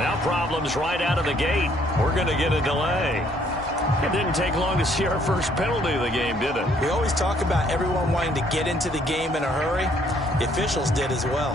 Now problems right out of the gate. We're going to get a delay. It didn't take long to see our first penalty of the game, did it? We always talk about everyone wanting to get into the game in a hurry. The officials did as well.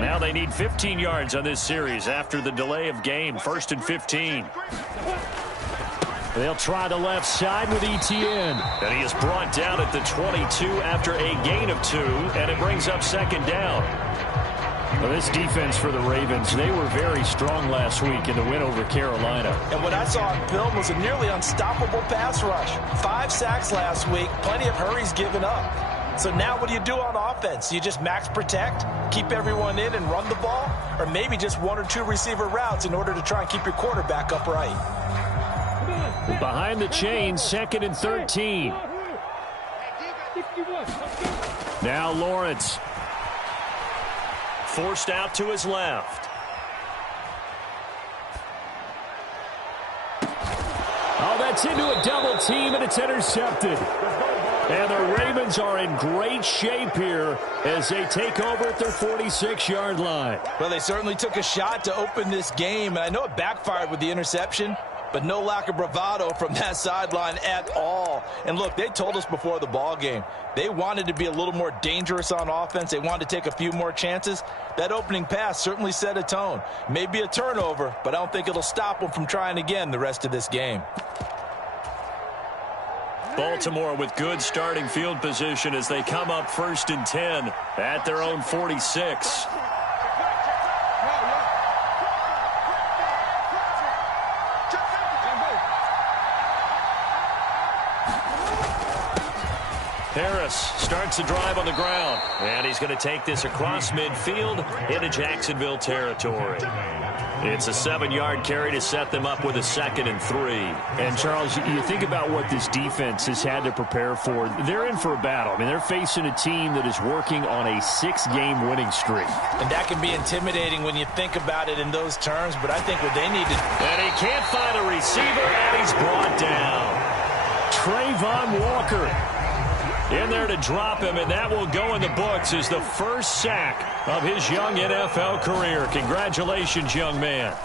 Now they need 15 yards on this series after the delay of game. 1st and 15. They'll try the left side with Etienne. And he is brought down at the 22 after a gain of 2, and it brings up 2nd down. Well, this defense for the Ravens, they were very strong last week in the win over Carolina. And what I saw on film was a nearly unstoppable pass rush. 5 sacks last week, plenty of hurries given up. So now what do you do on offense? You just max protect, keep everyone in and run the ball? Or maybe just 1 or 2 receiver routes in order to try and keep your quarterback upright? Behind the chain, 2nd and 13. Now Lawrence. Forced out to his left. Oh, that's into a double team, and it's intercepted. And the Ravens are in great shape here as they take over at their 46-yard line. Well, they certainly took a shot to open this game, and I know it backfired with the interception, but no lack of bravado from that sideline at all. And look, they told us before the ball game, they wanted to be a little more dangerous on offense. They wanted to take a few more chances. That opening pass certainly set a tone. Maybe a turnover, but I don't think it'll stop them from trying again the rest of this game. Baltimore with good starting field position as they come up 1st and 10 at their own 46. Harris starts the drive on the ground, and he's going to take this across midfield into Jacksonville territory. It's a 7-yard carry to set them up with a 2nd and 3. And, Charles, you think about what this defense has had to prepare for. They're in for a battle. I mean, they're facing a team that is working on a 6-game winning streak. And that can be intimidating when you think about it in those terms, but I think what they need to... And he can't find a receiver, and he's brought down. Trayvon Walker in there to drop him, and that will go in the books as the first sack of his young NFL career. Congratulations, young man.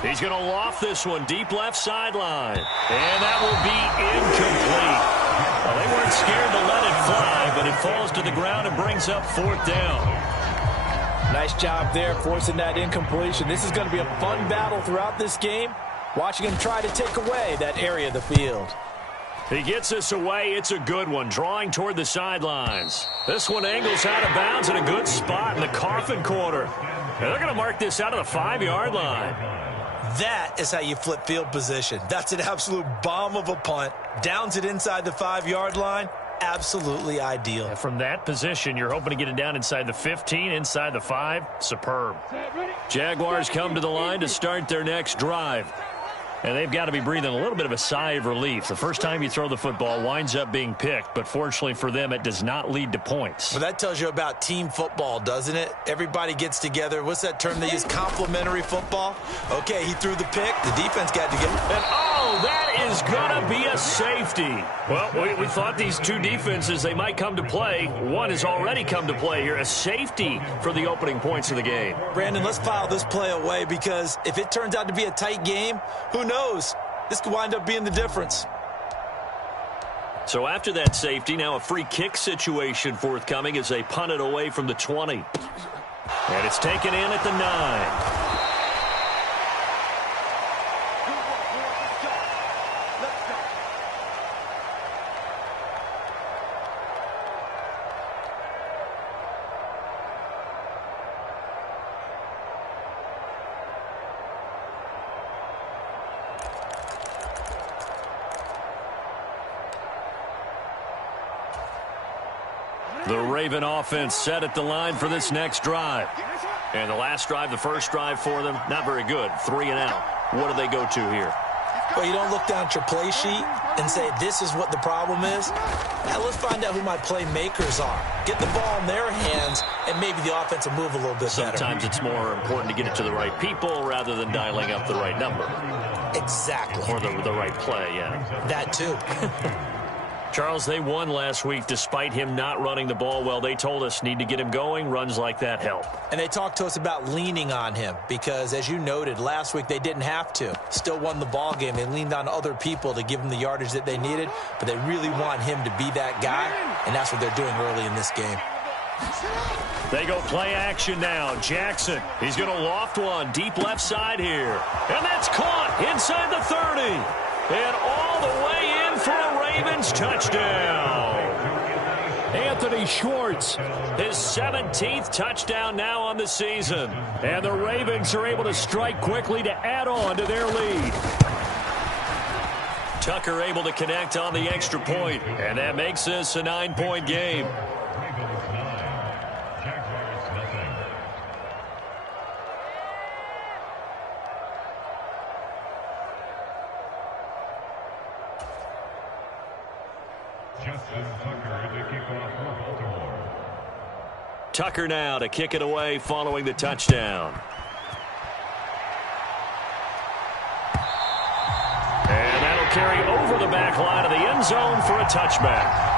He's going to loft this one deep left sideline, and that will be incomplete. Well, they weren't scared to let it fly, but it falls to the ground and brings up 4th down. Nice job there forcing that incompletion. This is going to be a fun battle throughout this game, watching him try to take away that area of the field. He gets this away. It's a good one, drawing toward the sidelines. This one angles out of bounds in a good spot in the coffin corner. And they're going to mark this out of the 5-yard line. That is how you flip field position. That's an absolute bomb of a punt. Downs it inside the 5-yard line. Absolutely ideal. From that position, you're hoping to get it down inside the 15, inside the 5. Superb. Jaguars come to the line to start their next drive. And they've got to be breathing a little bit of a sigh of relief. The first time you throw the football winds up being picked, but fortunately for them, it does not lead to points. Well, that tells you about team football, doesn't it? Everybody gets together. What's that term they use? Complementary football? Okay, he threw the pick. The defense got to get... And, oh, that is going to be a safety. Well, we thought these two defenses, they might come to play. One has already come to play here. A safety for the opening points of the game. Brandon, let's file this play away because if it turns out to be a tight game, who knows? This could wind up being the difference. So after that safety, now a free kick situation forthcoming as they punt it away from the 20. And it's taken in at the 9. The Raven offense set at the line for this next drive. And the last drive, the first drive for them, not very good. 3 and out. What do they go to here? Well, you don't look down at your play sheet. and say, this is what the problem is? Now let's find out who my playmakers are. Get the ball in their hands, and maybe the offense will move a little bit better. Sometimes it's more important to get it to the right people rather than dialing up the right number. Exactly. Or the right play, yeah. That too. Charles, they won last week despite him not running the ball well. They told us need to get him going. Runs like that help. And they talked to us about leaning on him because, as you noted, last week they didn't have to. Still won the ball game. They leaned on other people to give them the yardage that they needed, but they really want him to be that guy, and that's what they're doing early in this game. They go play action now. Jackson, he's going to loft one deep left side here. And that's caught inside the 30. And all the way in for a Ravens touchdown. Anthony Schwartz, his 17th touchdown now on the season. And the Ravens are able to strike quickly to add on to their lead. Tucker able to connect on the extra point, and that makes this a 9-point game. Tucker now to kick it away following the touchdown. And that'll carry over the back line of the end zone for a touchback.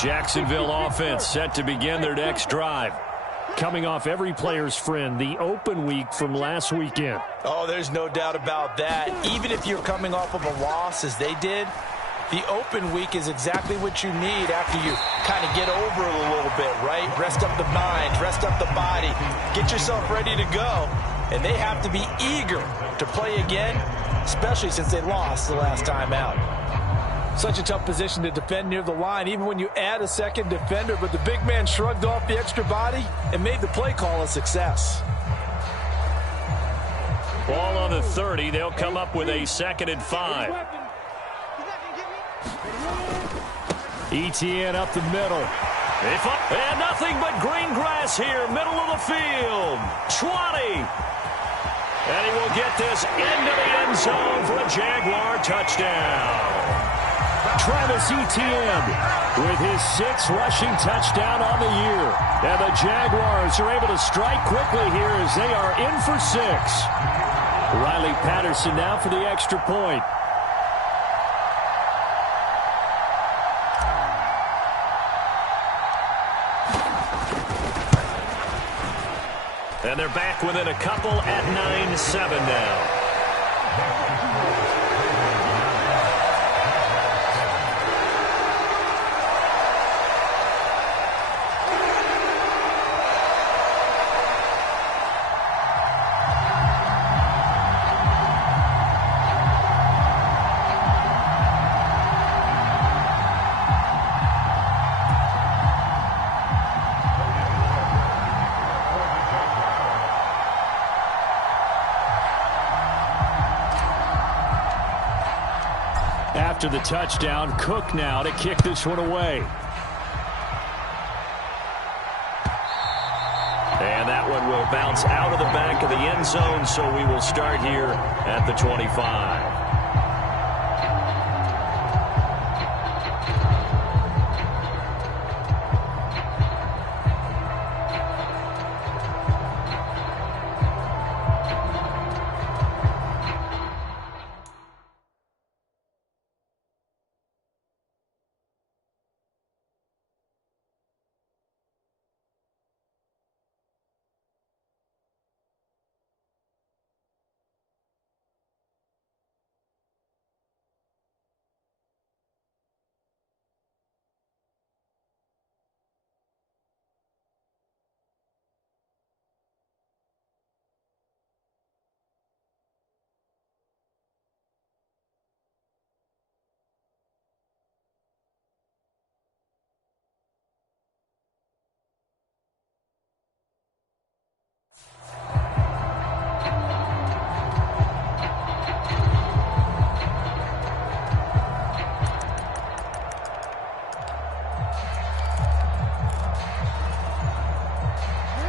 Jacksonville offense set to begin their next drive. Coming off every player's friend, the open week from last weekend. Oh, there's no doubt about that. Even if you're coming off of a loss as they did, the open week is exactly what you need after you kind of get over it a little bit, right? Rest up the mind, rest up the body, get yourself ready to go. And they have to be eager to play again, especially since they lost the last time out. Such a tough position to defend near the line, even when you add a second defender, but the big man shrugged off the extra body and made the play call a success. Ball on the 30. They'll come up with a 2nd and 5. ETN up the middle. And nothing but green grass here, middle of the field. 20. And he will get this into the end zone for a Jaguar touchdown. Travis Etienne with his 6th rushing touchdown on the year. And the Jaguars are able to strike quickly here as they are in for 6. Riley Patterson now for the extra point. And they're back within a couple at 9-7 now. After the touchdown, Cook now to kick this one away. And that one will bounce out of the back of the end zone, so we will start here at the 25.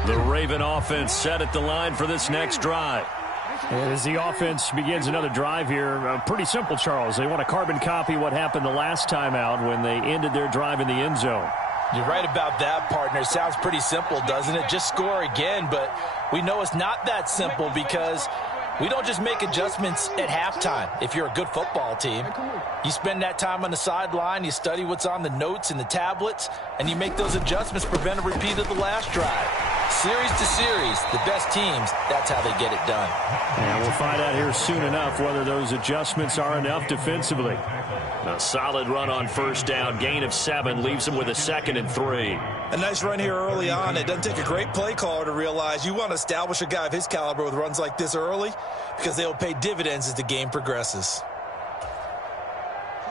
The Raven offense set at the line for this next drive. As the offense begins another drive here, pretty simple, Charles. They want to carbon copy what happened the last time out when they ended their drive in the end zone. You're right about that, partner. Sounds pretty simple, doesn't it? Just score again, but we know it's not that simple because we don't just make adjustments at halftime. If you're a good football team, you spend that time on the sideline, you study what's on the notes and the tablets, and you make those adjustments to prevent a repeat of the last drive. Series to series, the best teams, that's how they get it done. And we'll find out here soon enough whether those adjustments are enough defensively. A solid run on first down, gain of 7, leaves them with a 2nd and 3. A nice run here early on. It doesn't take a great play caller to realize you want to establish a guy of his caliber with runs like this early because they'll pay dividends as the game progresses.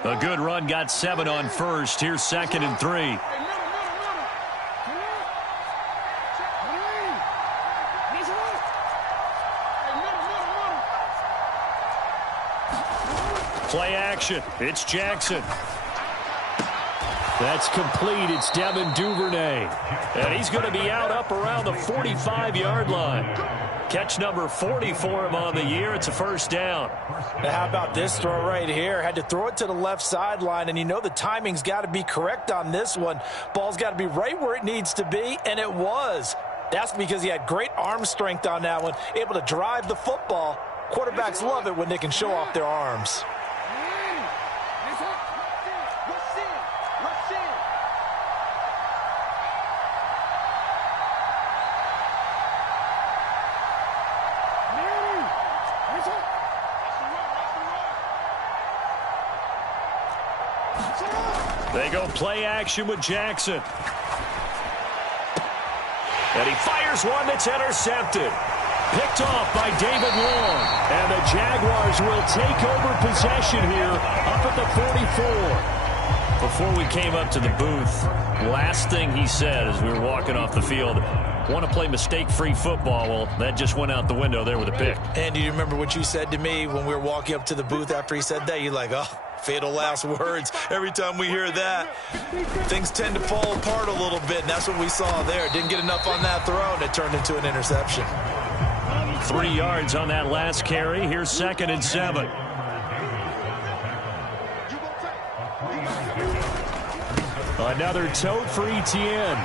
A good run, got 7 on first. Here's 2nd and 3. Play action. It's Jackson. That's complete. It's Devin Duvernay. And he's going to be out up around the 45-yard line. Catch number 40 for him on the year. It's a first down. Now how about this throw right here? Had to throw it to the left sideline, and you know the timing's got to be correct on this one. Ball's got to be right where it needs to be, and it was. That's because he had great arm strength on that one, able to drive the football. Quarterbacks love it when they can show off their arms. They go play action with Jackson. And he fires one that's intercepted. Picked off by David Long. And the Jaguars will take over possession here up at the 44. Before we came up to the booth, last thing he said as we were walking off the field, want to play mistake-free football. Well, that just went out the window there with a pick. And do you remember what you said to me when we were walking up to the booth after he said that? You're like, oh, fatal last words. Every time we hear that, things tend to fall apart a little bit, and that's what we saw there. Didn't get enough on that throw, and it turned into an interception. 3 yards on that last carry. Here's 2nd and 7. Another tote for Etienne.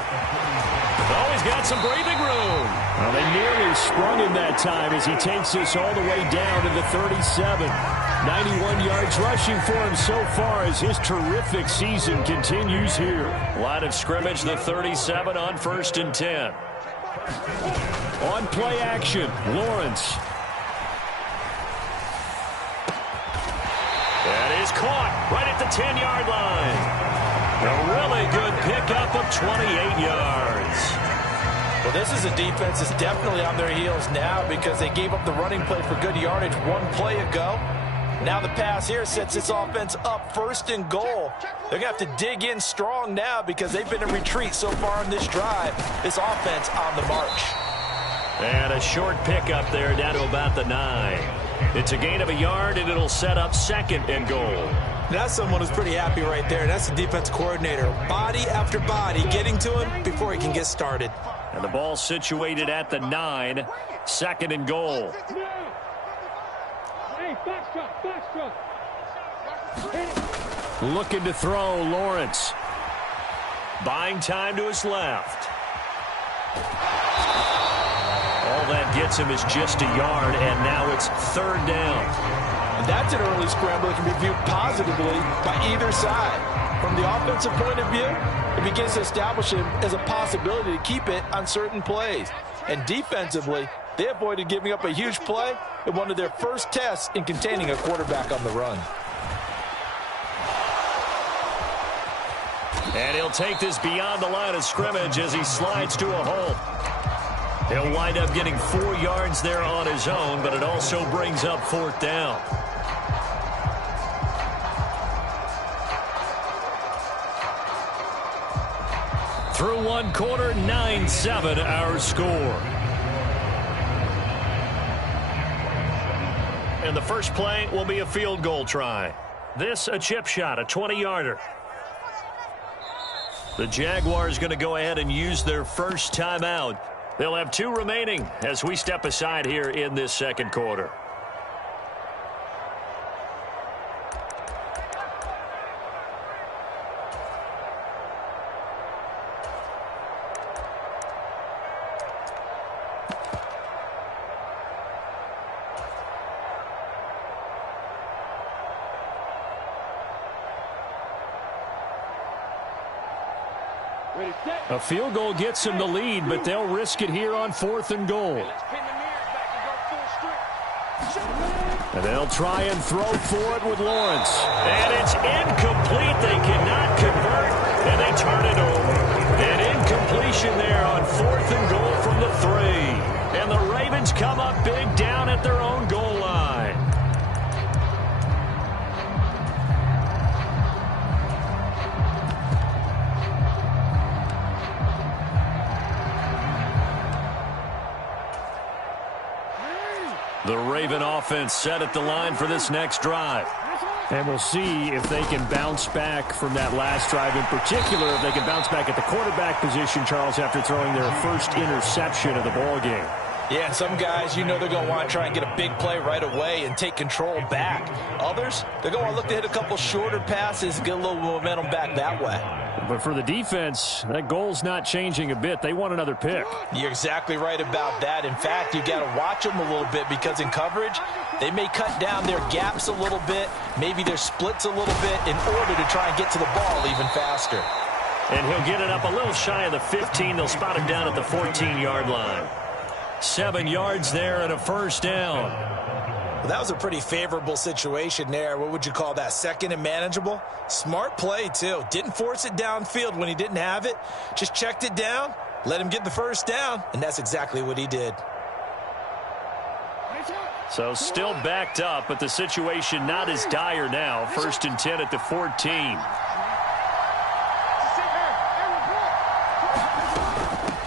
Oh, he's got some breathing room. Well, they nearly sprung him that time as he takes this all the way down to the 37. 91 yards rushing for him so far as his terrific season continues here. Line of scrimmage, the 37 on 1st and 10. On play action, Lawrence. That is caught right at the 10-yard line. A really good pickup of 28 yards. Well, this is a defense that's definitely on their heels now because they gave up the running play for good yardage one play ago. Now the pass here sets this offense up 1st and goal. They're going to have to dig in strong now because they've been in retreat so far in this drive. This offense on the march. And a short pickup there down to about the 9. It's a gain of a yard, and it'll set up 2nd and goal. That's someone who's pretty happy right there. That's the defense coordinator. Body after body getting to him before he can get started. And the ball situated at the 9. 2nd and goal. Looking to throw, Lawrence. Buying time to his left. All that gets him is just a yard, and now it's 3rd down. And that's an early scramble that can be viewed positively by either side. From the offensive point of view, it begins to establish him as a possibility to keep it on certain plays. And defensively, they avoided giving up a huge play in one of their first tests in containing a quarterback on the run. And he'll take this beyond the line of scrimmage as he slides to a hole. He'll wind up getting 4 yards there on his own, but it also brings up 4th down. Through 1 quarter, 9-7 our score. And the first play will be a field goal try. This a chip shot, a 20-yarder. The Jaguars going to go ahead and use their first timeout They'll have 2 remaining as we step aside here in this second quarter. A field goal gets them the lead, but they'll risk it here on 4th and goal. And they'll try and throw for it with Lawrence. And it's incomplete. They cannot convert, and they turn it over. An incompletion there on 4th and goal from the 3. And the Ravens come up big down at their own goal line. The Raven offense set at the line for this next drive. And we'll see if they can bounce back from that last drive. In particular, if they can bounce back at the quarterback position, Charles, after throwing their first interception of the ball game. Yeah, and some guys, you know they're going to want to try and get a big play right away and take control back. Others, they're going to want to look to hit a couple shorter passes, get a little momentum back that way. But for the defense, that goal's not changing a bit. They want another pick. You're exactly right about that. In fact, you got to watch them a little bit because in coverage, they may cut down their gaps a little bit, maybe their splits a little bit in order to try and get to the ball even faster. And he'll get it up a little shy of the 15. They'll spot him down at the 14-yard line. 7 yards there and a first down. Well, that was a pretty favorable situation there. What would you call that? Second and manageable? Smart play, too. Didn't force it downfield when he didn't have it. Just checked it down, let him get the first down, and that's exactly what he did. So still backed up, but the situation not as dire now. 1st and 10 at the 14.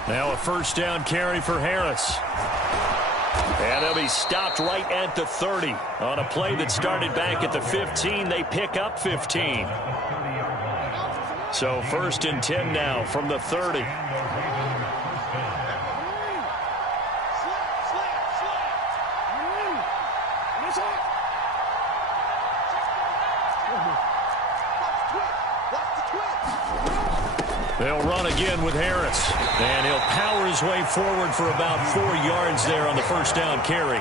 Now a first down carry for Harris. And he'll be stopped right at the 30. On a play that started back at the 15, they pick up 15. So 1st and 10 now from the 30. They'll run again with Harris. And he'll power his way forward for about 4 yards there on the first down carry.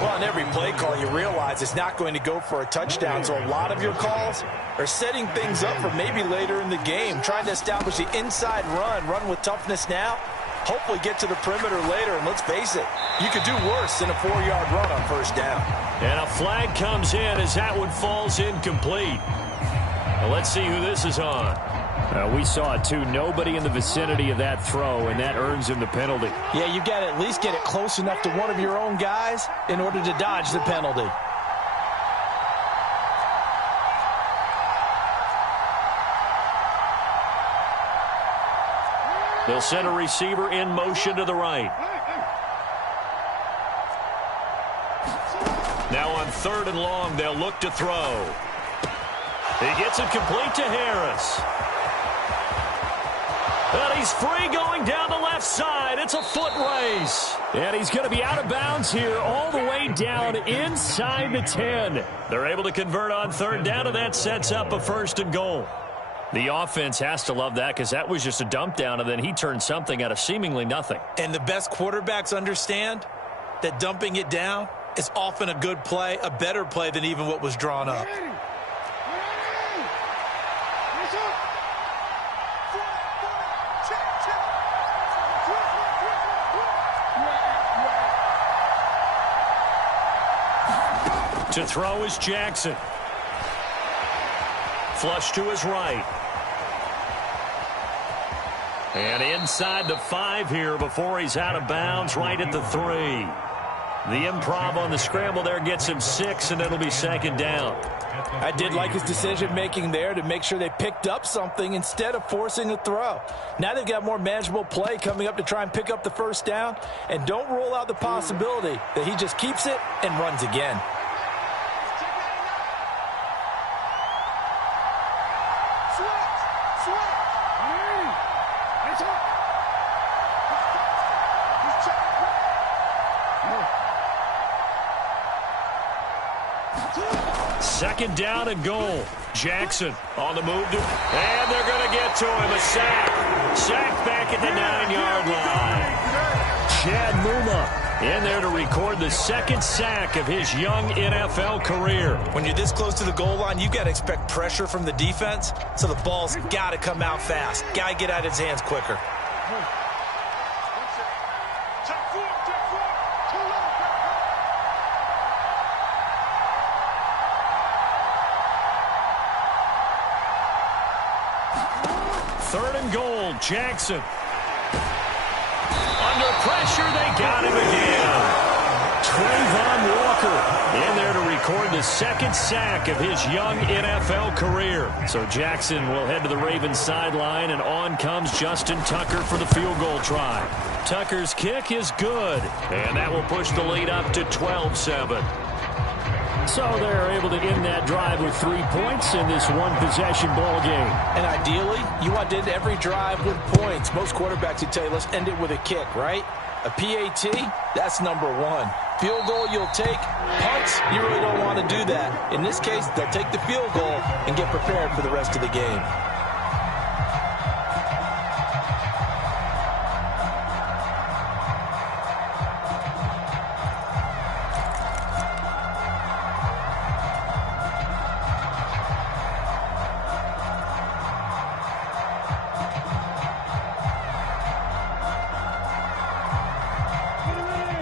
Well, on every play call, you realize it's not going to go for a touchdown. So a lot of your calls are setting things up for maybe later in the game, trying to establish the inside run with toughness now, hopefully get to the perimeter later. And let's face it, you could do worse than a 4-yard run on first down. And a flag comes in as that one falls incomplete. Well, let's see who this is on. We saw it, too. Nobody in the vicinity of that throw, and that earns him the penalty. Yeah, you got to at least get it close enough to one of your own guys in order to dodge the penalty. They'll send a receiver in motion to the right. Now on 3rd and long, they'll look to throw. He gets it complete to Harris. And he's free going down the left side. It's a foot race. And he's going to be out of bounds here all the way down inside the 10. They're able to convert on 3rd down, and that sets up a 1st and goal. The offense has to love that because that was just a dump down, and then he turned something out of seemingly nothing. And the best quarterbacks understand that dumping it down is often a good play, a better play than even what was drawn up. To throw is Jackson. Flush to his right. And inside the 5 here before he's out of bounds, right at the 3. The improv on the scramble there gets him 6, and it'll be 2nd down. I did like his decision-making there to make sure they picked up something instead of forcing a throw. Now they've got more manageable play coming up to try and pick up the first down, and don't rule out the possibility that he just keeps it and runs again. second down and goal. Jackson on the move, and they're going to get to him. A sack. Sack back at the 9-yard line. Chad Muma in there to record the second sack of his young NFL career. When you're this close to the goal line, you got to expect pressure from the defense, so the ball's got to come out fast. Got to get out of his hands quicker. Third and goal, Jackson. Under pressure, they got him again. Trayvon Walker in there to record the second sack of his young NFL career. So Jackson will head to the Ravens sideline, and on comes Justin Tucker for the field goal try. Tucker's kick is good, and that will push the lead up to 12-7. So they're able to end that drive with 3 points in this one-possession ball game. And ideally, you want to end every drive with points. Most quarterbacks would tell you, let's end it with a kick, right? A PAT, that's number one. Field goal you'll take. Punts, you really don't want to do that. In this case, they'll take the field goal and get prepared for the rest of the game.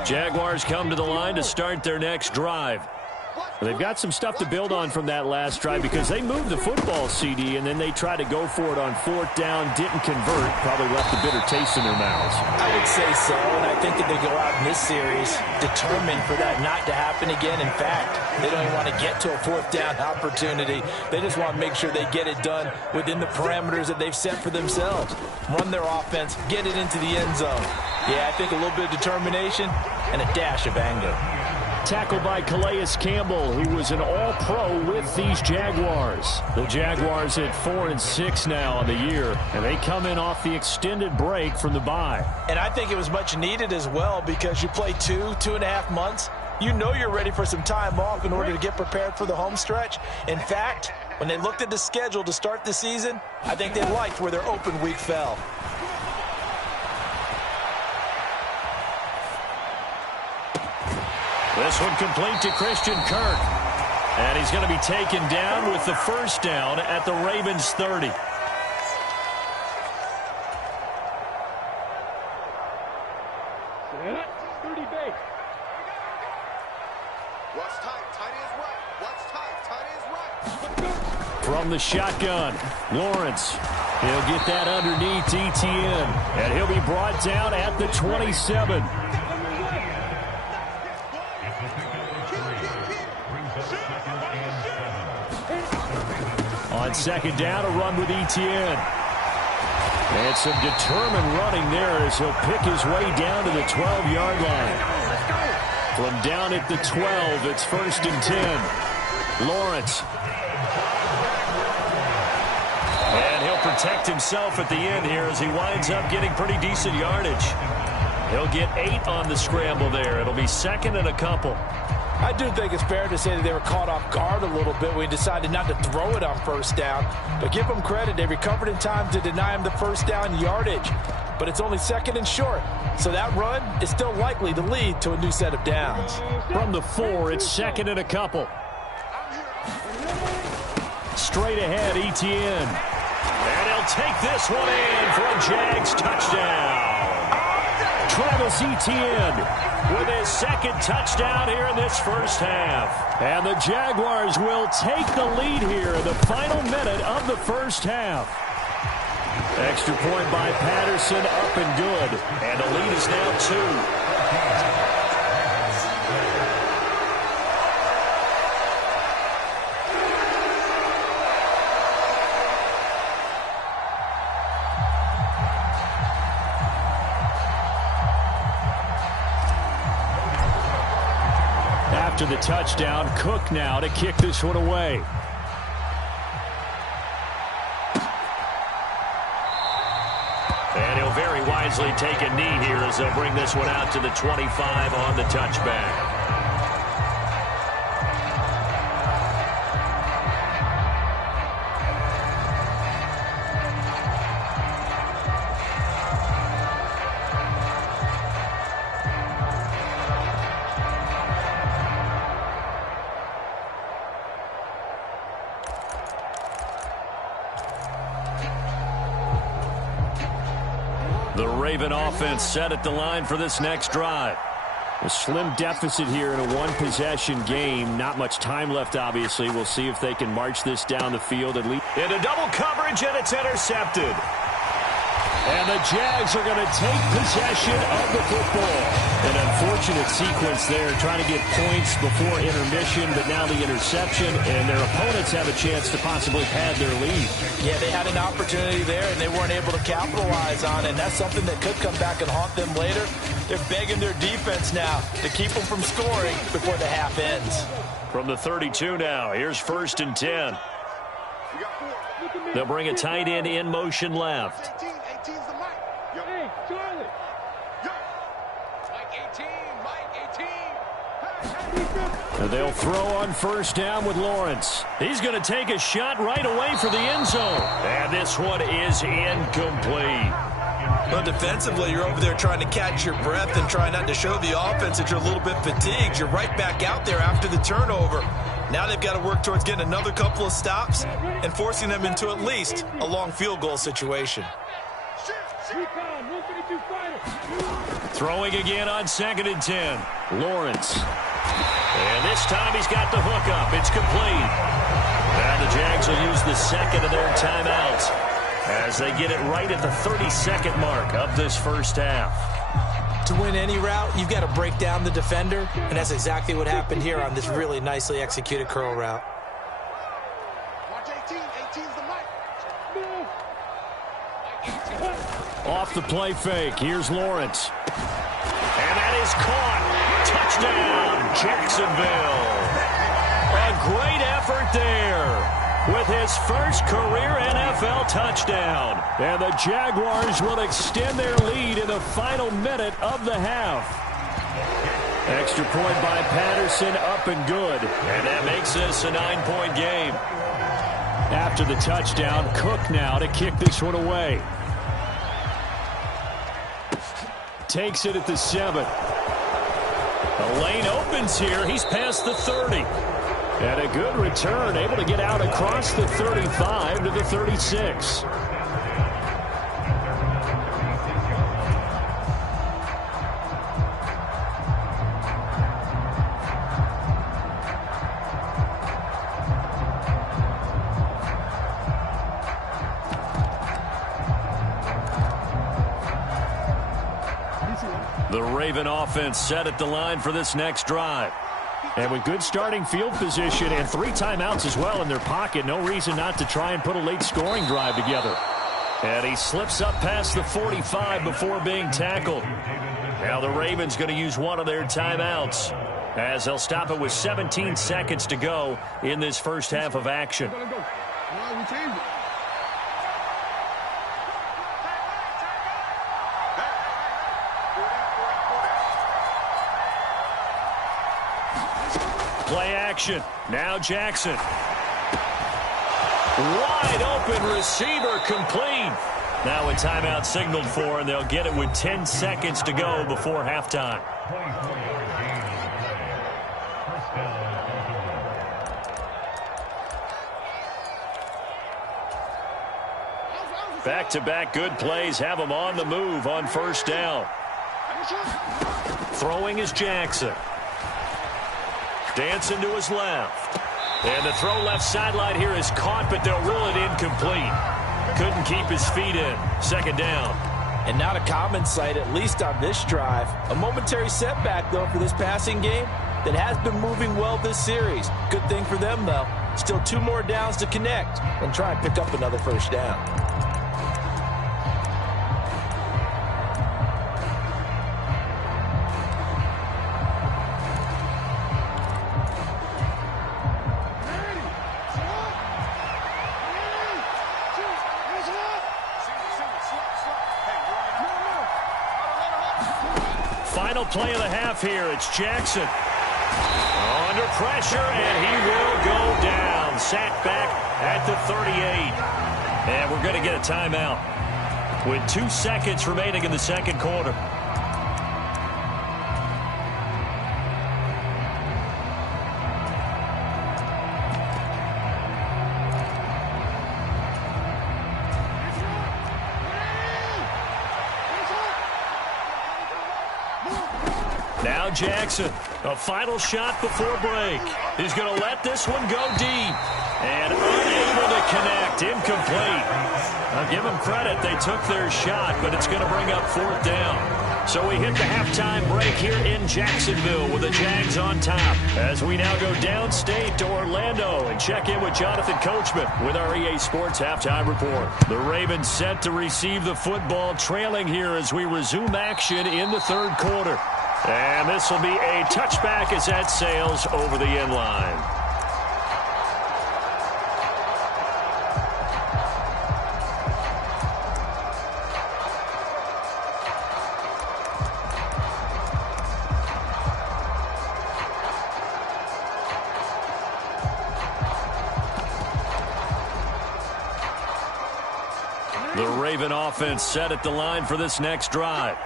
Jaguars come to the line to start their next drive. They've got some stuff to build on from that last drive because they moved the football, CD, and then they tried to go for it on fourth down, didn't convert, probably left a bitter taste in their mouths. I would say so, and I think that they go out in this series determined for that not to happen again. In fact, they don't even want to get to a fourth down opportunity. They just want to make sure they get it done within the parameters that they've set for themselves. Run their offense, get it into the end zone. Yeah, I think a little bit of determination and a dash of anger. Tackled by Calais Campbell, who was an all-pro with these Jaguars. The Jaguars at 4-6 now on the year, and they come in off the extended break from the bye. And I think it was much needed as well because you play 2.5 months. You know you're ready for some time off in order to get prepared for the home stretch. In fact, when they looked at the schedule to start the season, I think they liked where their open week fell. This one complete to Christian Kirk. And he's going to be taken down with the first down at the Ravens 30. From the shotgun, Lawrence. He'll get that underneath Etienne. And he'll be brought down at the 27. On second down, a run with Etienne. And some determined running there as he'll pick his way down to the 12-yard line. From down at the 12, it's 1st and 10. Lawrence. And he'll protect himself at the end here as he winds up getting pretty decent yardage. He'll get 8 on the scramble there. It'll be second and a couple. I do think it's fair to say that they were caught off guard a little bit when he decided not to throw it on first down. But give them credit. They recovered in time to deny him the first down yardage. But it's only second and short. So that run is still likely to lead to a new set of downs. From the 4, it's second and a couple. Straight ahead, Etienne. And he'll take this one in for a Jags touchdown. Travis Etienne with his second touchdown here in this first half. And the Jaguars will take the lead here in the final minute of the first half. Extra point by Patterson, up and good. And the lead is now 2. After the touchdown, Cook now to kick this one away. And he'll very wisely take a knee here as they'll bring this one out to the 25 on the touchback. Raven offense set at the line for this next drive. A slim deficit here in a one-possession game. Not much time left, obviously. We'll see if they can march this down the field at least. Into double coverage, and it's intercepted. And the Jags are going to take possession of the football. An unfortunate sequence there, trying to get points before intermission, but now the interception, and their opponents have a chance to possibly pad their lead. Yeah, they had an opportunity there, and they weren't able to capitalize on it, and that's something that could come back and haunt them later. They're begging their defense now to keep them from scoring before the half ends. From the 32 now, here's 1st and 10. They'll bring a tight end in motion left. And they'll throw on 1st down with Lawrence. He's going to take a shot right away for the end zone. And this one is incomplete. Well, defensively, you're over there trying to catch your breath and try not to show the offense that you're a little bit fatigued. You're right back out there after the turnover. Now they've got to work towards getting another couple of stops and forcing them into at least a long field goal situation. Throwing again on 2nd and 10. Lawrence. And this time he's got the hook up. It's complete. Now the Jags will use the second of their timeouts as they get it right at the 32nd mark of this first half. To win any route, you've got to break down the defender, and that's exactly what happened here on this really nicely executed curl route. Off the play fake. Here's Lawrence. And that is caught. Touchdown, Jacksonville. A great effort there with his first career NFL touchdown. And the Jaguars will extend their lead in the final minute of the half. Extra point by Patterson, up and good. And that makes this a 9-point game. After the touchdown, Cook now to kick this one away. Takes it at the 7. The lane opens here. He's past the 30. And a good return, able to get out across the 35 to the 36. The Raven offense set at the line for this next drive. And with good starting field position and 3 timeouts as well in their pocket, no reason not to try and put a late scoring drive together. And he slips up past the 45 before being tackled. Now the Ravens going to use one of their timeouts as they'll stop it with 17 seconds to go in this first half of action. Play action. Now Jackson. Wide open receiver complete. Now a timeout signaled for, and they'll get it with 10 seconds to go before halftime. Back-to-back good plays have them on the move on 1st down. Throwing is Jackson. Dancing to his left. And the throw left sideline here is caught, but they'll rule it incomplete. Couldn't keep his feet in. 2nd down. And not a common sight, at least on this drive. A momentary setback, though, for this passing game that has been moving well this series. Good thing for them, though. Still 2 more downs to connect and try and pick up another 1st down. Final play of the half here. It's Jackson. Under pressure, and he will go down. Sacked back at the 38. And we're going to get a timeout with 2 seconds remaining in the 2nd quarter. Now Jackson, a final shot before break. He's going to let this one go deep. And unable to connect, incomplete. I'll give them credit, they took their shot, but it's going to bring up 4th down. So we hit the halftime break here in Jacksonville with the Jags on top. As we now go downstate to Orlando and check in with Jonathan Coachman with our EA Sports Halftime Report. The Ravens set to receive the football, trailing here as we resume action in the 3rd quarter. And this will be a touchback as that sails over the end line. The Raven offense set at the line for this next drive.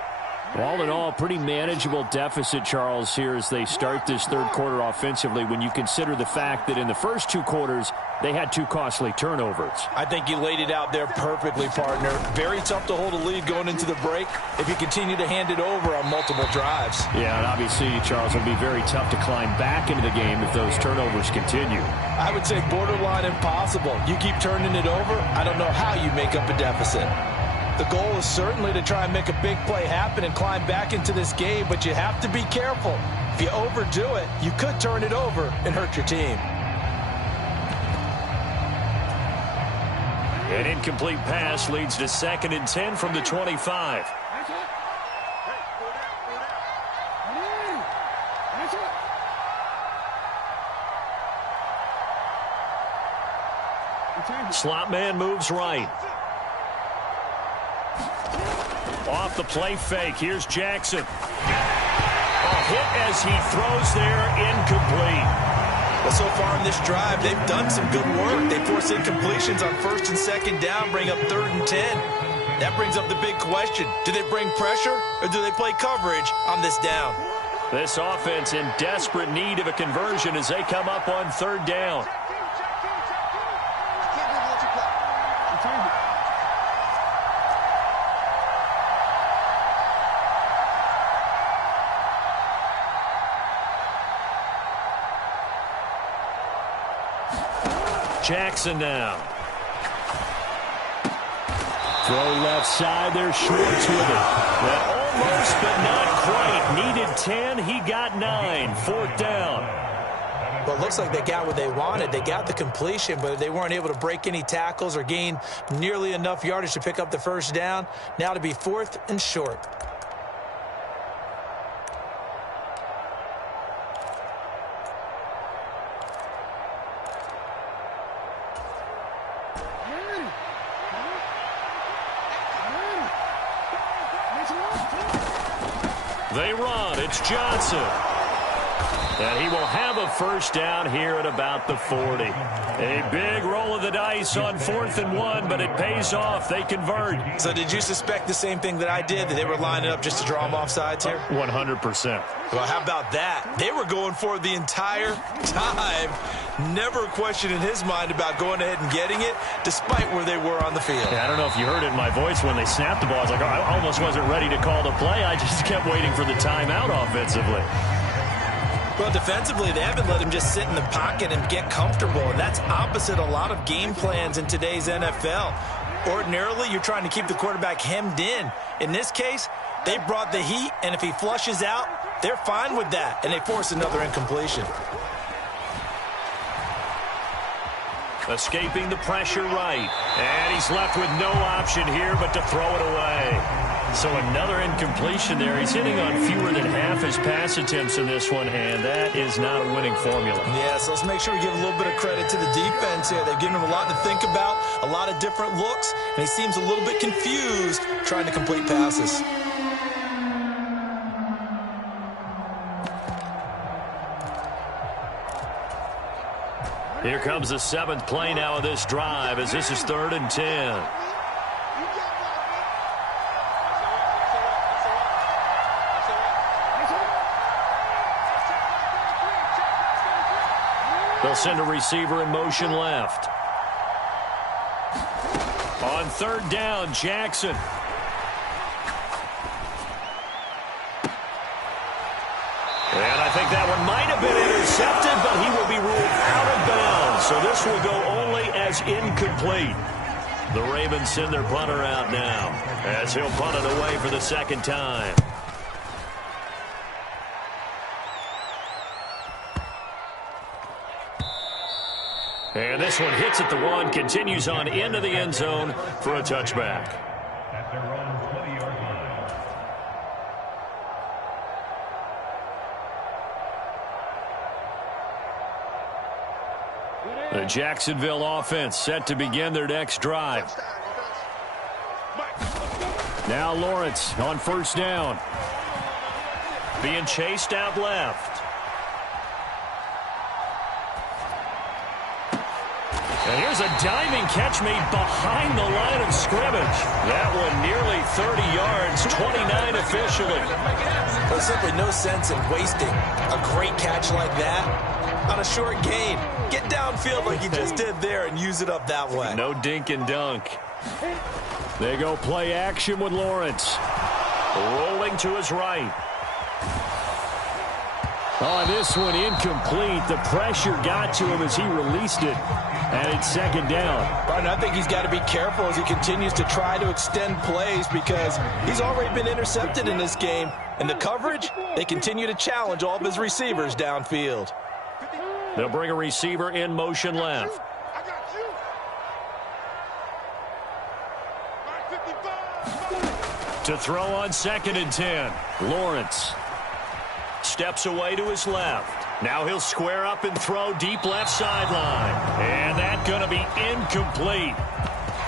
All in all, pretty manageable deficit, Charles, here as they start this 3rd quarter offensively when you consider the fact that in the first 2 quarters, they had 2 costly turnovers. I think you laid it out there perfectly, partner. Very tough to hold a lead going into the break if you continue to hand it over on multiple drives. Yeah, and obviously, Charles, it'll be very tough to climb back into the game if those turnovers continue. I would say borderline impossible. You keep turning it over, I don't know how you make up a deficit. The goal is certainly to try and make a big play happen and climb back into this game, but you have to be careful. If you overdo it, you could turn it over and hurt your team. An incomplete pass leads to 2nd and 10 from the 25. Slot man moves right. Off the play fake. Here's Jackson. A hit as he throws there, incomplete. But so far in this drive, they've done some good work. They force incompletions on 1st and 2nd down, bring up 3rd and 10. That brings up the big question. Do they bring pressure or do they play coverage on this down? This offense in desperate need of a conversion as they come up on 3rd down. Jackson now. Throw left side. There's Schwartz with it. That almost, but not quite. Needed 10. He got 9. 4th down. Well, it looks like they got what they wanted. They got the completion, but they weren't able to break any tackles or gain nearly enough yardage to pick up the 1st down. Now to be 4th and short. They run. It's Johnson. And he will have a 1st down here at about the 40. A big roll of the dice on 4th and 1, but it pays off. They convert. So did you suspect the same thing that I did, that they were lining up just to draw them off sides here? 100%. Well, how about that? They were going for it the entire time. Never a question in his mind about going ahead and getting it, despite where they were on the field. Yeah, I don't know if you heard it in my voice when they snapped the ball. I was like, I almost wasn't ready to call the play. I just kept waiting for the timeout offensively. Well, defensively, they haven't let him just sit in the pocket and get comfortable, and that's opposite a lot of game plans in today's NFL. Ordinarily, you're trying to keep the quarterback hemmed in. In this case, they brought the heat, and if he flushes out, they're fine with that, and they force another incompletion. Escaping the pressure right. And he's left with no option here but to throw it away. So another incompletion there. He's hitting on fewer than half his pass attempts in this one, and that is not a winning formula. Yeah, so let's make sure we give a little bit of credit to the defense here. They've given him a lot to think about, a lot of different looks, and he seems a little bit confused trying to complete passes. Here comes the 7th play now of this drive as this is 3rd and 10. They'll send a receiver in motion left. On 3rd down, Jackson. I think that one might have been intercepted, but he will be ruled out of bounds. So this will go only as incomplete. The Ravens send their punter out now as he'll punt it away for the second time. And this one hits at the one, continues on into the end zone for a touchback. The Jacksonville offense set to begin their next drive. Now Lawrence on first down. Being chased out left. And here's a diving catch made behind the line of scrimmage. That one nearly 30 yards, 29 officially. There's simply no sense in wasting a great catch like that on a short gain. Get downfield like you just did there and use it up that way. No dink and dunk. They go play action with Lawrence. Rolling to his right. Oh, this one incomplete. The pressure got to him as he released it. And it's second down. Right, and I think he's got to be careful as he continues to try to extend plays because he's already been intercepted in this game. And the coverage, they continue to challenge all of his receivers downfield. They'll bring a receiver in motion left. To throw on 2nd and 10. Lawrence steps away to his left. Now he'll square up and throw deep left sideline. And that's going to be incomplete.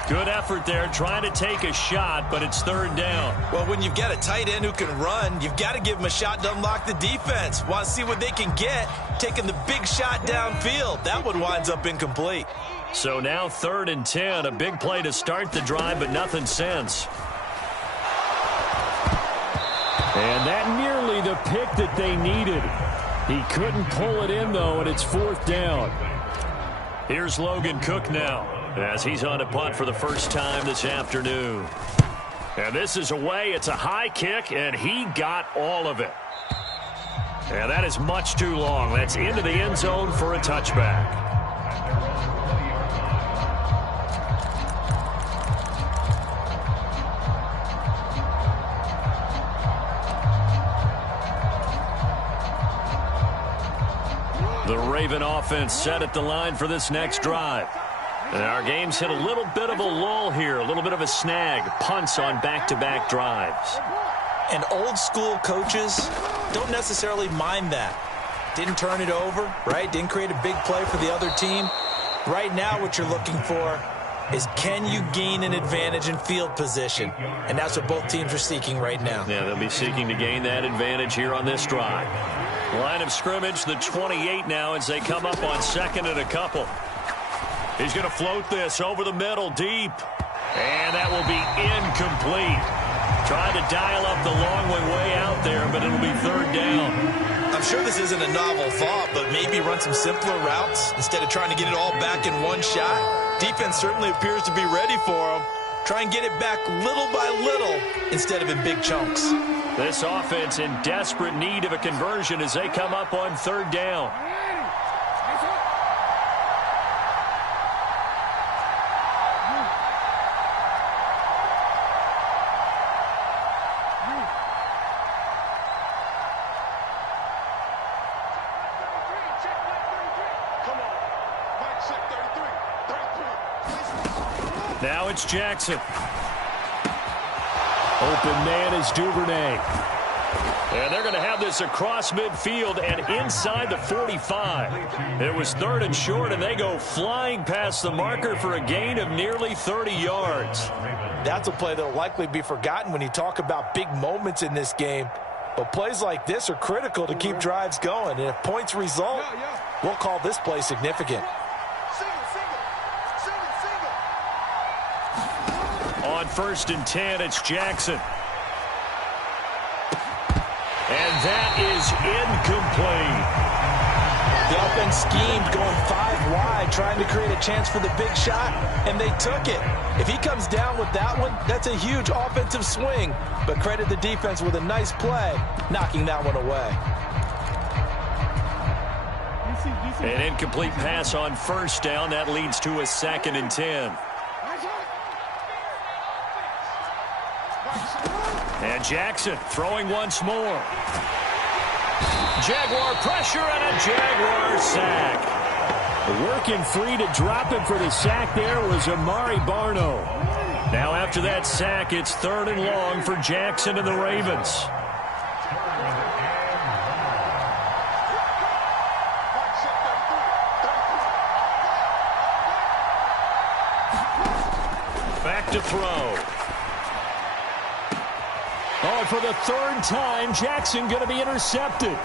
Good effort there trying to take a shot, but it's 3rd down. Well, when you've got a tight end who can run, you've got to give him a shot to unlock the defense. Want to see what they can get, taking the big shot downfield. That one winds up incomplete. So now 3rd and 10, a big play to start the drive, but nothing since. And that nearly the pick that they needed. He couldn't pull it in, though, and it's 4th down. Here's Logan Cook now as he's on a punt for the first time this afternoon. And this is away. It's a high kick, and he got all of it. And that is much too long. That's into the end zone for a touchback. The Raven offense set at the line for this next drive. And our game's hit a little bit of a lull here, a little bit of a snag. Punts on back-to-back drives. And old school coaches don't necessarily mind that. Didn't turn it over, right? Didn't create a big play for the other team. Right now what you're looking for is can you gain an advantage in field position? And that's what both teams are seeking right now. Yeah, they'll be seeking to gain that advantage here on this drive. Line of scrimmage, the 28 now as they come up on 2nd and a couple. He's going to float this over the middle deep. And that will be incomplete. Trying to dial up the long way out there, but it'll be 3rd down. I'm sure this isn't a novel thought, but maybe run some simpler routes instead of trying to get it all back in one shot. Defense certainly appears to be ready for him. Try and get it back little by little instead of in big chunks. This offense in desperate need of a conversion as they come up on 3rd down. Now it's Jackson. Open man is Duvernay. And they're going to have this across midfield and inside the 45. It was 3rd and short, and they go flying past the marker for a gain of nearly 30 yards. That's a play that will likely be forgotten when you talk about big moments in this game. But plays like this are critical to keep drives going. And if points result, we'll call this play significant. On 1st and 10, it's Jackson. And that is incomplete. The offense schemed going 5 wide, trying to create a chance for the big shot, and they took it. If he comes down with that one, that's a huge offensive swing. But credit the defense with a nice play, knocking that one away. An incomplete pass on first down. That leads to a 2nd and 10. And Jackson throwing once more. Jaguar pressure and a Jaguar sack. Working free to drop him for the sack there was Amari Barno. Now after that sack, it's 3rd and long for Jackson and the Ravens. Back to throw. Oh, for the 3rd time, Jackson going to be intercepted.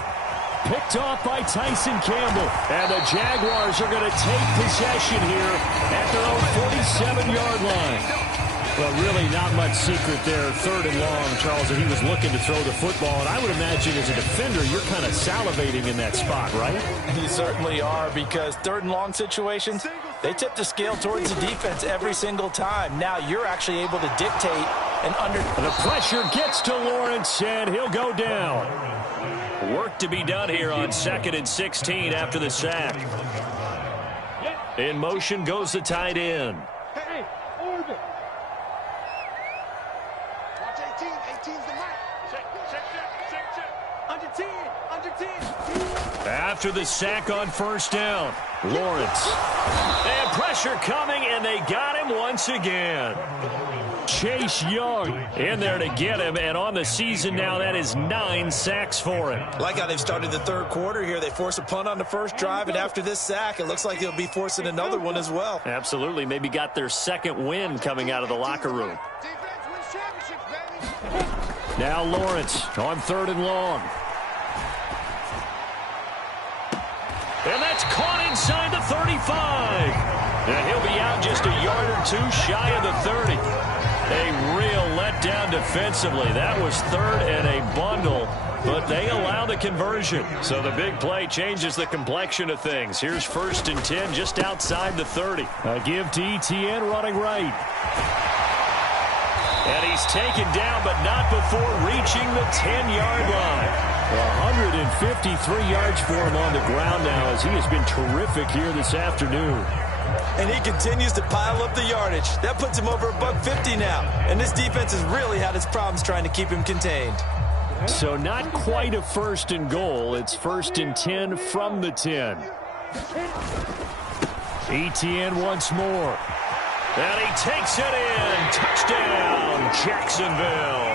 Picked off by Tyson Campbell. And the Jaguars are going to take possession here at their own 47-yard line. Well, really not much secret there. 3rd and long, Charles, that he was looking to throw the football. And I would imagine as a defender, you're kind of salivating in that spot, right? You certainly are, because 3rd and long situations, they tip the scale towards the defense every single time. Now you're actually able to dictate and The pressure gets to Lawrence, and he'll go down. Work to be done here on 2nd and 16 after the sack. In motion goes the tight end. Hey, Oregon. Watch 18. 18's the mark. Check. Under 10. After the sack on first down, Lawrence. And pressure coming, and they got him once again. Chase Young In there to get him, and on the season now, that is 9 sacks for him. Like how they've started the 3rd quarter here. They force a punt on the first drive, and after this sack, it looks like they'll be forcing another one as well. Absolutely. Maybe got their 2nd win coming out of the locker room. Defense wins championships, baby. Now Lawrence on 3rd and long. And that's caught inside the 35. And he'll be out just a yard or 2 shy of the 30. A real letdown defensively. That was 3rd and a bundle, but they allow the conversion. So the big play changes the complexion of things. Here's 1st and 10 just outside the 30. A give to Etienne running right. And he's taken down, but not before reaching the 10-yard line. 153 yards for him on the ground now, as he has been terrific here this afternoon. And he continues to pile up the yardage. That puts him over $150 now. And this defense has really had its problems trying to keep him contained. So not quite a 1st and goal. It's 1st and 10 from the 10. Etienne once more. And he takes it in. Touchdown, Jacksonville.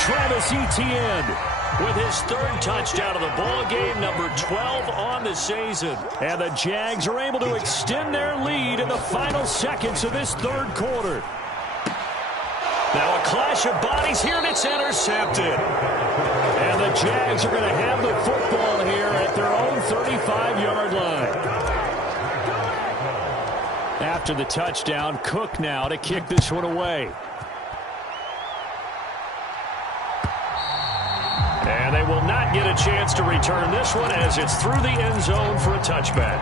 Travis Etienne with his 3rd touchdown of the ball game, number 12 on the season. And the Jags are able to extend their lead in the final seconds of this 3rd quarter. Now a clash of bodies here, and it's intercepted. And the Jags are going to have the football here at their own 35-yard line. After the touchdown, Cook now to kick this one away. And they will not get a chance to return this one as it's through the end zone for a touchback.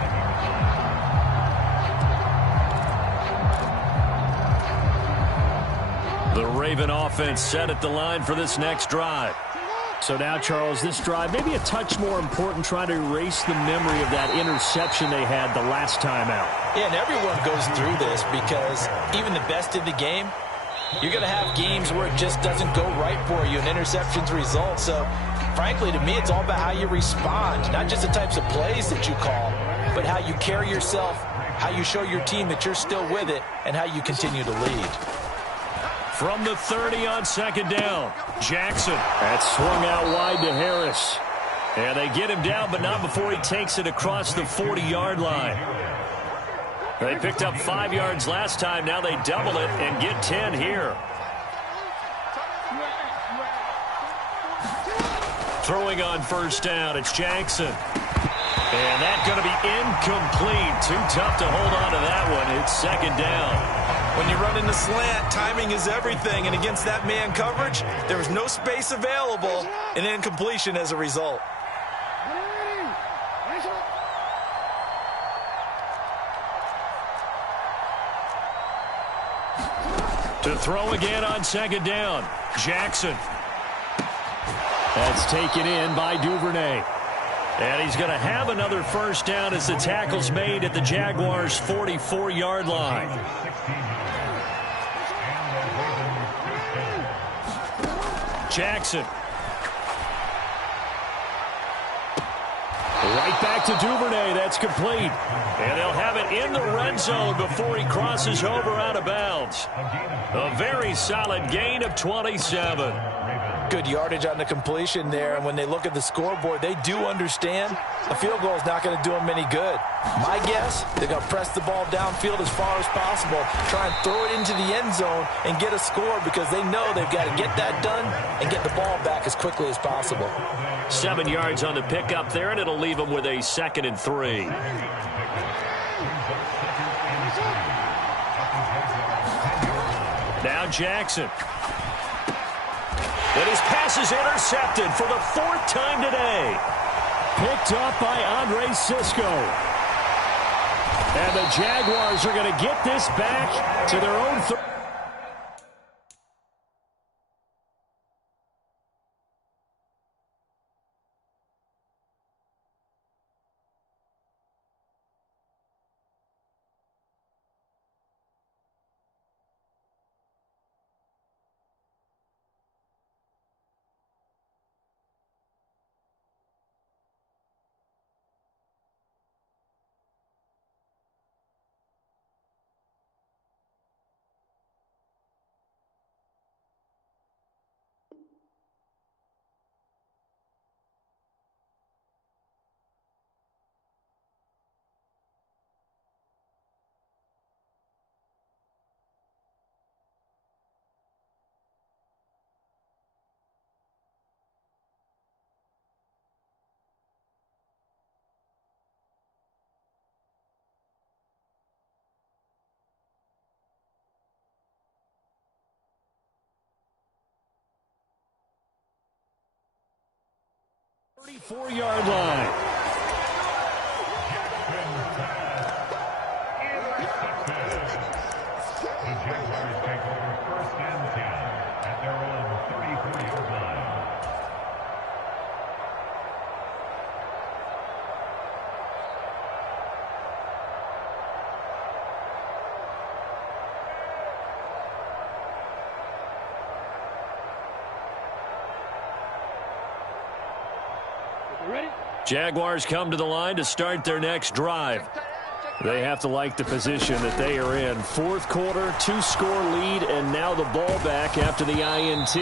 The Raven offense set at the line for this next drive. So now, Charles, this drive maybe a touch more important, trying to erase the memory of that interception they had the last time out. Yeah, and everyone goes through this because even the best in the game, you're going to have games where it just doesn't go right for you and interceptions result. So, frankly, to me, it's all about how you respond, not just the types of plays that you call, but how you carry yourself, how you show your team that you're still with it, and how you continue to lead. From the 30 on 2nd down, Jackson. That swung out wide to Harris. And they get him down, but not before he takes it across the 40-yard line. They picked up 5 yards last time. Now they double it and get 10 here. Throwing on first down, it's Jackson. And that's going to be incomplete. Too tough to hold on to that one. It's 2nd down. When you run in the slant, timing is everything. And against that man coverage, there was no space available, and incompletion as a result. To throw again on 2nd down, Jackson. That's taken in by Duvernay. And he's going to have another first down as the tackle's made at the Jaguars' 44-yard line. Jackson. Right back to Duvernay. That's complete. And they'll have it in the red zone before he crosses over out of bounds. A very solid gain of 27. Good yardage on the completion there, and when they look at the scoreboard, they do understand a field goal is not going to do them any good. My guess, they're going to press the ball downfield as far as possible, try and throw it into the end zone and get a score because they know they've got to get that done and get the ball back as quickly as possible. 7 yards on the pickup there, and it'll leave them with a 2nd and 3. Now Jackson. And his pass is intercepted for the 4th time today. Picked up by Andre Cisco. And the Jaguars are going to get this back to their own 30. Yard line. The Jaguars take over 1st and 10 at their own 34-yard line. Jaguars come to the line to start their next drive. They have to like the position that they are in. 4th quarter, 2-score lead, and now the ball back after the INT.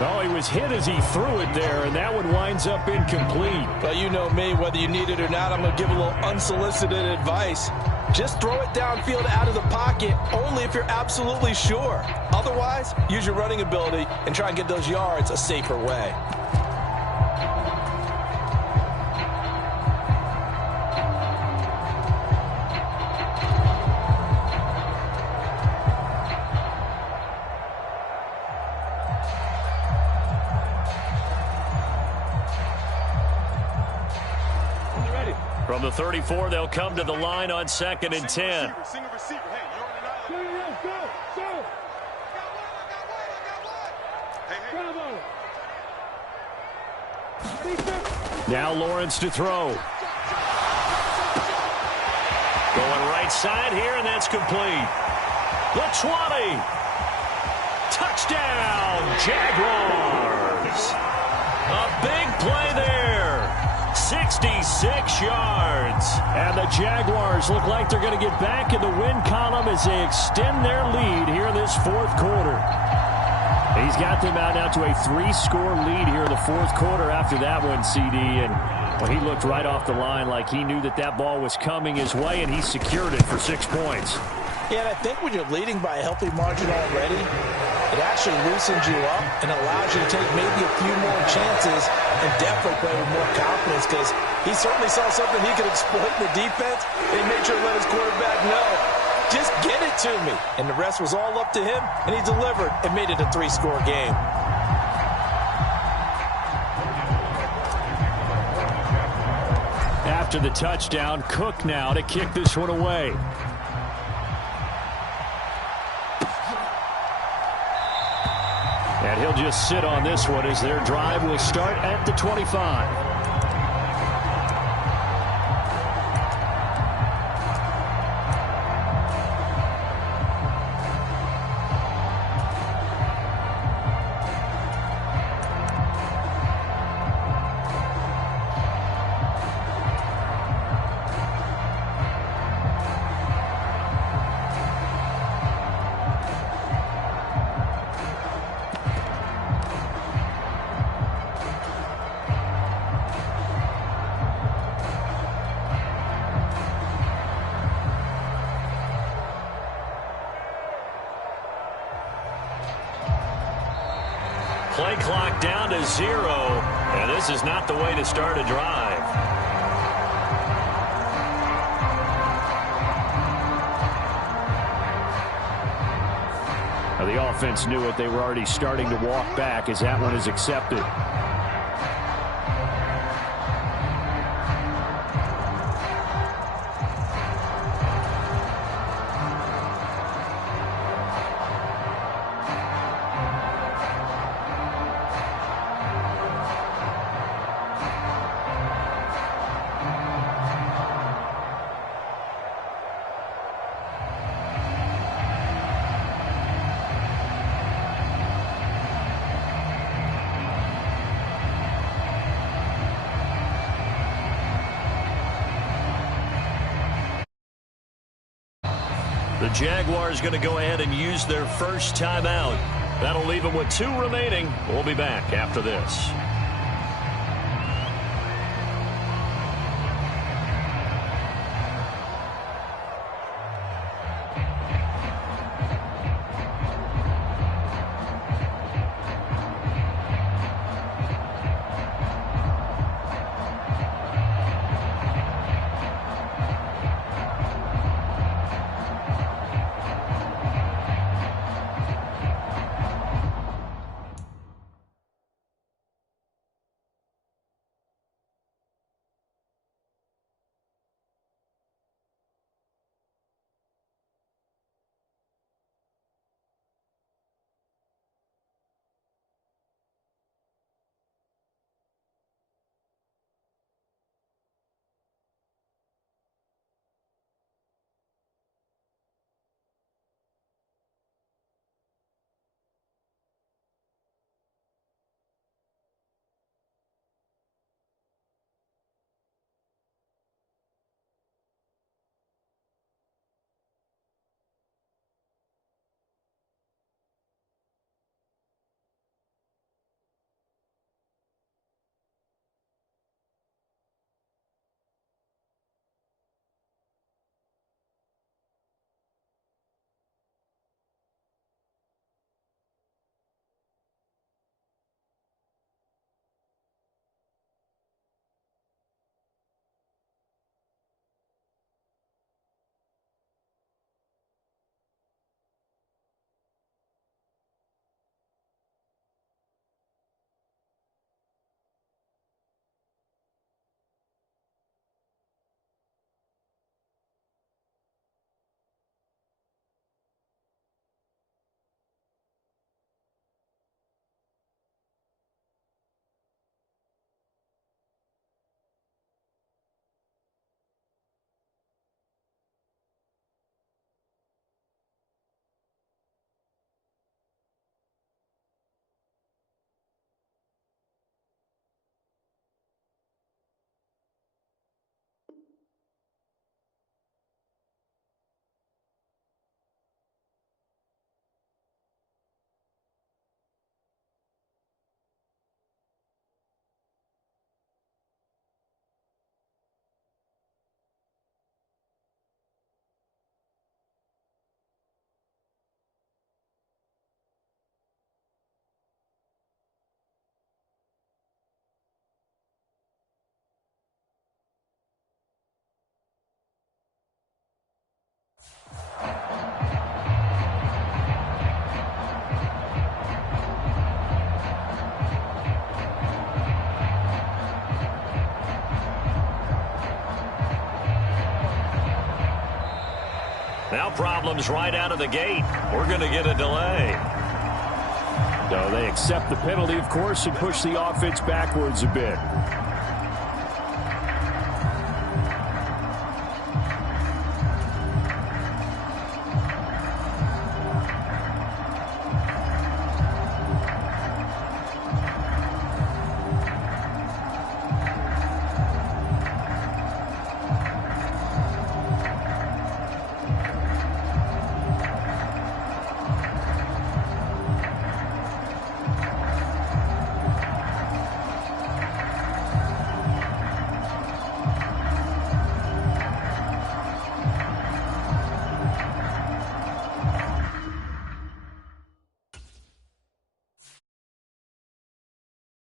Oh, he was hit as he threw it there, and that one winds up incomplete. But you know me, whether you need it or not, I'm going to give a little unsolicited advice. Just throw it downfield out of the pocket only if you're absolutely sure. Otherwise, use your running ability and try and get those yards a safer way. From the 34, they'll come to the line on 2nd and 10. Now Lawrence to throw. Going right side here, and that's complete. The 20. Touchdown, Jaguars. A big play there. 66 yards. And the Jaguars look like they're going to get back in the win column as they extend their lead here this 4th quarter. He's got them out now to a 3-score lead here in the 4th quarter after that one, CD. And well, he looked right off the line like he knew that that ball was coming his way, and he secured it for 6 points. Yeah, and I think when you're leading by a healthy margin already, it actually loosens you up and allows you to take maybe a few more chances and definitely play with more confidence because he certainly saw something he could exploit in the defense, and he made sure to let his quarterback know, just get it to me. And the rest was all up to him, and he delivered and made it a 3-score game. After the touchdown, Cook now to kick this one away. And he'll just sit on this one as their drive will start at the 25. Play clock down to 0, and this is not the way to start a drive. Now, the offense knew it. They were already starting to walk back as that one is accepted. The Jaguars going to go ahead and use their first timeout. That'll leave them with 2 remaining. We'll be back after this. Now problems right out of the gate. We're going to get a delay. No, they accept the penalty, of course, and push the offense backwards a bit.